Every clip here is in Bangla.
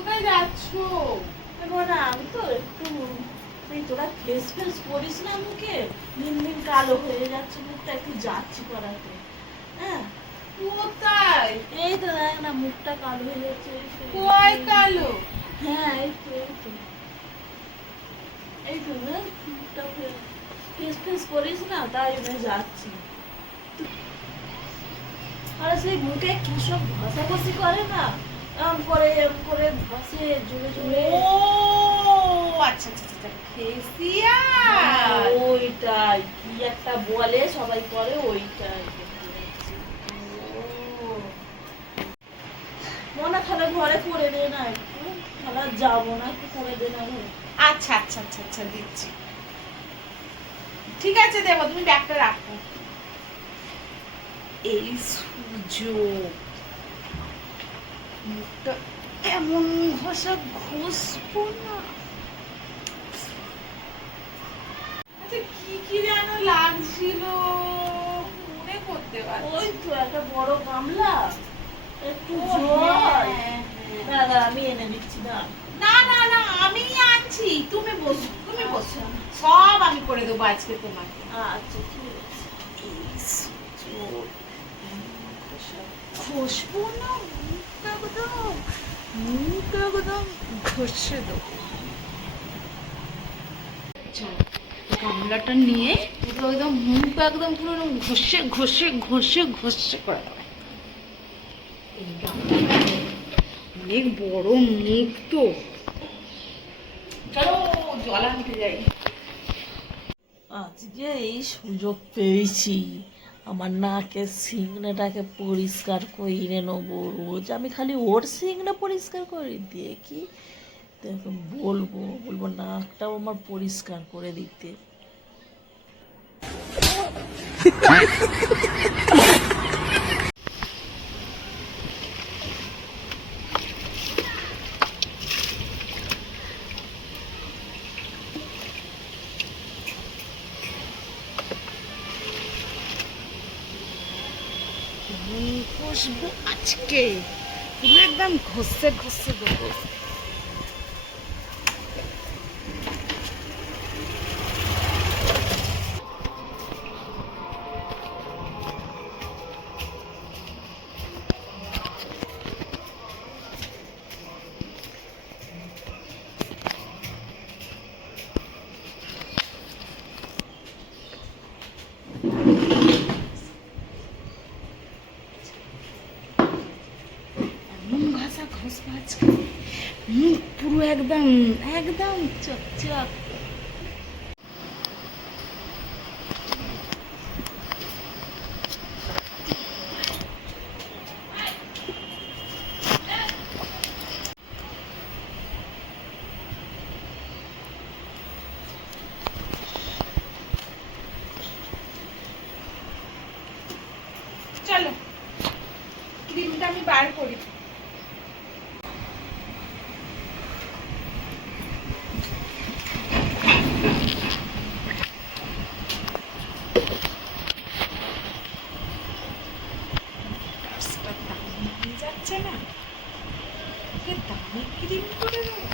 কোথায় যাচ্ছো? না আমি তো একটু এই তোরা ফেস ফেস করিস না মুখে, দিন দিন কালো হয়ে যাচ্ছে মুখটা, একটু যাচ্ছি করাতে। হ্যাঁ কোথায়? এই তো দেখ না মুখটা কালো হয়ে যাচ্ছে। কয় কালো? হ্যাঁ এই তো এই তো এই তো না মুখটা ফেস ফেস করিস না, তাই আমি যাচ্ছি। আর সেই মুখে কি সব ঘষাঘষি করে না, এম করে ঘষে জোরে জোরে। ও আচ্ছা আচ্ছা আচ্ছা, ফেসিয়াল। ওইটাই কি একটা বলে সবাই করে ওইটাই। মনে তাহলে ঘরে করে দে না একটু, তাহলে যাবো না, একটু করে দে না ঘরে। আচ্ছা আচ্ছা আচ্ছা আচ্ছা, দিচ্ছি। ঠিক আছে দেবো, তুমি ব্যাগটা রাখো। এই সুযোগ মুখটা এমন ঘষা ঘষবো না। আচ্ছা কি কি যেন লাগছিল, মনে করতে পারছি। ওই তো একটা বড় গামলা, একটু ও, জল। হ্যাঁ, হ্যাঁ। দাদা আমি এনে দিচ্ছি না। না না না, আমি আনছি, তুমি বসো, তুমি বসো। আচ্ছা। সব আমি করে দেবো আজকে তোমাকে। আচ্ছা ঠিক আছে। এই সুযোগ ঘষবো না, মুখ একদম ঘষে দেবো। চল গামলাটা নিয়ে পুরো একদম মুখ একদম পুরো এরকম ঘষে ঘষে ঘষে ঘষে করে দেবে। এই গামলাটা অনেক বড় মুখ তো, চলো জল আনতে যাই। আজকে এই সুযোগ পেয়েছি, আমার নাকের সিংড়াটাকে পরিষ্কার করে নেবো। রোজ আমি খালি ওর সিংড়া পরিষ্কার করে দেখি, দেখো বলবো বলবো নাকটাও আমার পরিষ্কার করে দিতে। ঘষবো আজকে, পুরো একদম ঘষে ঘষে দেবো। এমন ঘষা ঘষবো আজকে, মুখ পুরো একদম একদম চকচক। চলো ক্রিমটা আমি বার করি। টাচটা দামি হয়ে যাচ্ছে না, ওকে দামি ক্রিম করে দেবো।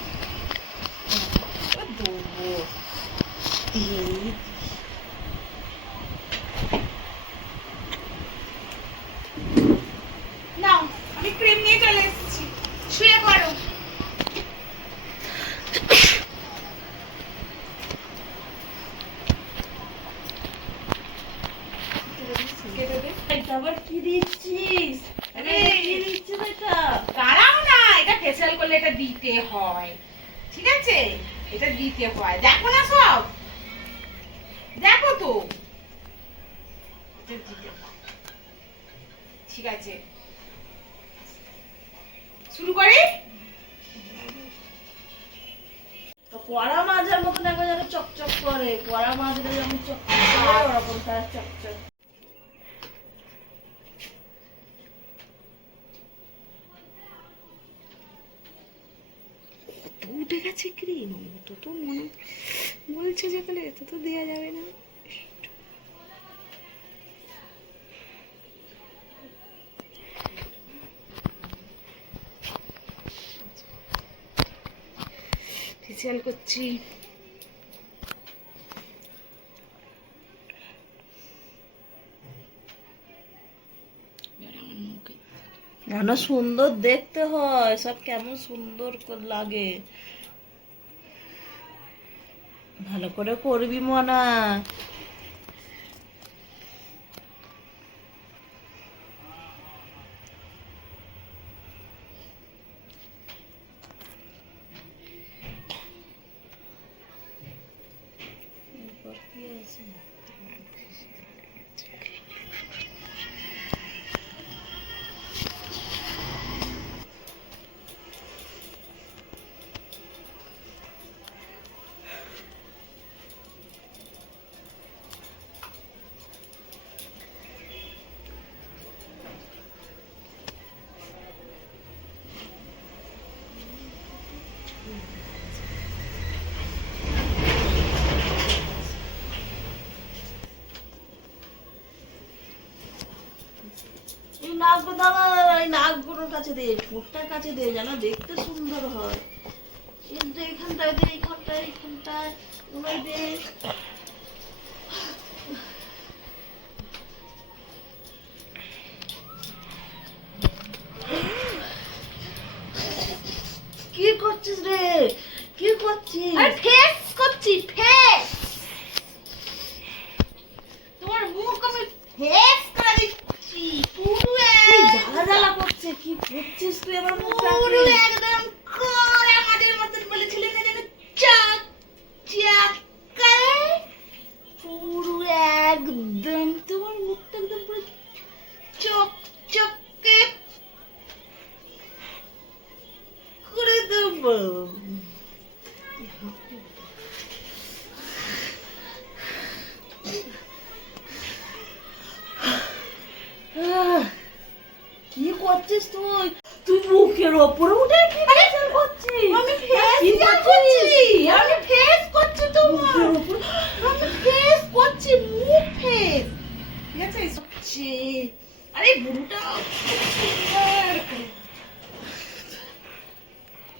দেবো এই নাও, আমি ক্রিম নিয়ে চলে এসেছি, শুয়ে পড়ো। কেটে দে। এটা আবার কি দিচ্ছিস? আরে কি দিচ্ছিস এটা? দাঁড়াও না, এটা ফেসিয়াল করলে এটা দিতে হয়, ঠিক আছে? এটা দিতে হয়, দেখো না সব, দেখো তো, এটা দিতে হয়। ঠিক আছে, শুরু করি। তো কড়া মাছের মতন একবার যেন চকচক করে, কড়া মাছটা যেমন চকচক করে ওরকম তার চকচক। কত উঠে গেছে ক্রিম, তো তো মনে বলছে যে বলে এত তো দেওয়া যাবে না। ফেসিয়াল করছি। কেন সুন্দর দেখতে হয়, সব কেমন সুন্দর লাগে, ভালো করে করবি মনা। এরপর কি আছে? এই নাকগুলো দাদা, এই নাকগুলোর কাছে দে, ঠোঁটটার কাছে দে, যেন দেখতে সুন্দর হয়। কিন্তু এইখানটায় দে, এইখানটায়, এইখানটায় ওই দে। কি করছিস রে, কি করছিস? আর ফেস করছি, ফেস। তোমার মুখ আমি ফেস করে দিচ্ছি পুরো জ্বালা জ্বালা করছে, কি করছিস তুই আমার মুখটা? পুরো একদম কড়া মাটির মতন বলেছিলেন না যেন চাক চাক করে পুরো একদম তোমার মুখটা একদম পুরো চক চকে করে দেবো। কি করছিস তুই? তুই মুখের ওপরে উঠে কি করছিস? আমি ফেস করছি, আমি ফেস করছি তোমার, মুখের ওপরে আমি ফেস করছি, মুখ ফেস, ঠিক আছে করছি। আরে বুড়োটা খুব সুন্দর।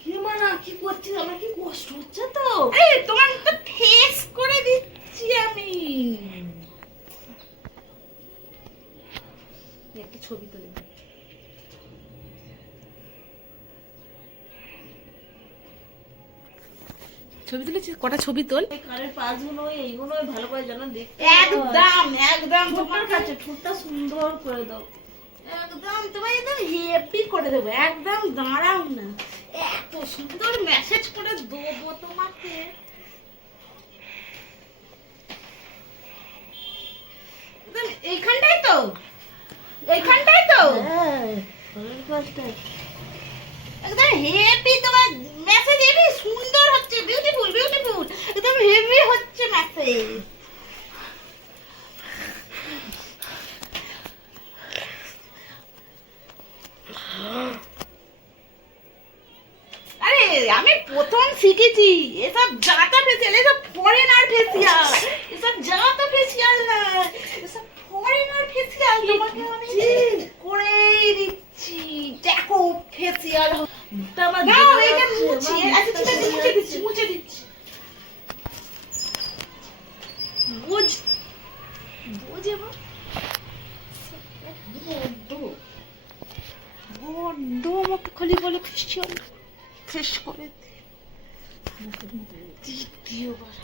কি মানা, কি করছিস? আমার কি কষ্ট হচ্ছে তো? আরে তোমার মুখটা ফেস করে দিচ্ছি আমি। একটা ছবি তুলে দাও। ছবি তুলেছিস? কটা ছবি তোল। এই কানের পাঁচগুলো, এইগুলো ভালো করে যেন দেখতে একদম একদম ঠোঁটটার তোমার কাছে, ঠোঁটটা সুন্দর করে দাও। একদম তোমার একদম হেপি করে দেবো, একদম দাঁড়াও না, এত সুন্দর মেসেজ করে দেবো তোমাকে। একদম এইখানটাই তো, এইখানটাই তো হ্যাঁ, কানের পাশটায়। একদম হেপি তোমার মেসেজ, হেভি সুন্দর হচ্ছে, বিউটিফুল বিউটিফুল, একদম হেভি হচ্ছে মেসেজ। আরে আমি প্রথম শিখেছি এসব জাতা ফেসিয়াল, এসব ফরেনার ফেসিয়াল, এসব জাতা ফেসিয়াল না, এসব ফরেনার ফেসিয়াল। তোমাকে আমি করেই দিচ্ছি, দেখো ফেসিয়াল। মুখটা আমার না জ্বলে এটা যাচ্ছে, মুছি, আমার আচ্ছা ঠিক আছে মুখটা মুছে জ্বলে দিচ্ছি, মুছে দিচ্ছি। বুঝ বুঝে বড্ড বড্ড আমাকে খালি বলে ফেসিয়াল, ফ্রেশ করে দে। দ্বিতীয়বার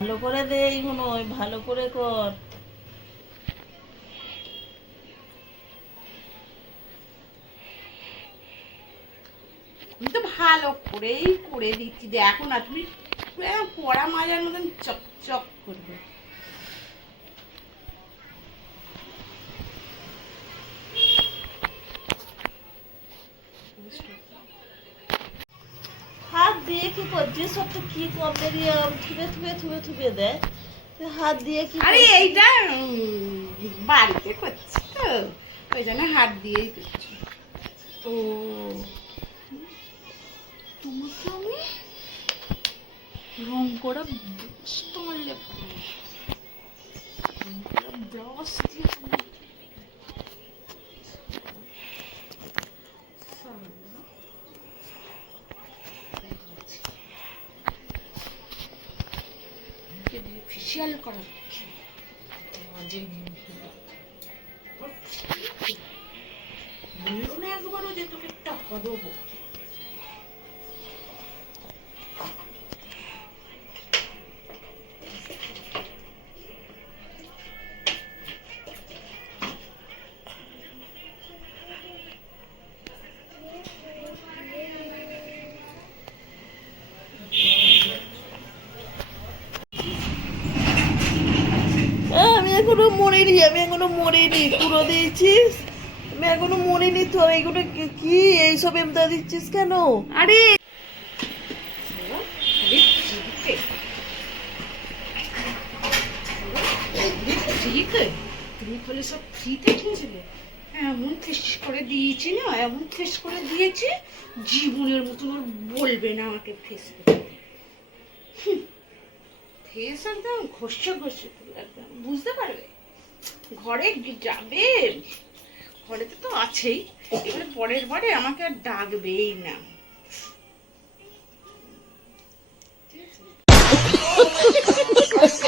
ভালো করে দে, এইগুলো ভালো করে কর। আমি তো ভালো করেই করে দিচ্ছি, দেখো না তুমি পড়া মাজার মতন চকচক করবে। কি করছিস? সব তো কি কমপ্লেরি থুবে দেয়। তুই হাত দিয়ে কি আরে করছিস? এইটা বাড়িতে করছি তো, ওই জন্য হাত দিয়েই করছি। ও তোমাকে আমি রং করা ব্রাশ তোমার লেপা, রং করা ব্রাশ দিয়ে তোমার ফেসিয়াল করা বললো না একবারও যে তোকে টাকা দেবো। আমি এখনো মরিনি পুরো দিয়েছিস। আমি এখনো মরিনি তো। এইগুলো কি এইসব এমদা দিচ্ছিস কেন? আরে তুমি বলে সব ফ্রিতে কিনেছিলে, এমন ফেস করে দিয়েছি না, এমন ফেস করে দিয়েছি জীবনের মতন আর বলবে না আমাকে ফেস করে। ফেস একদম ঘষে পুরো একদম বুঝতে পারবে। ঘরে যাবে, ঘরে তো আছেই, এবারে পরের বারে আমাকে আর ডাকবেই না। ঠিক আছে?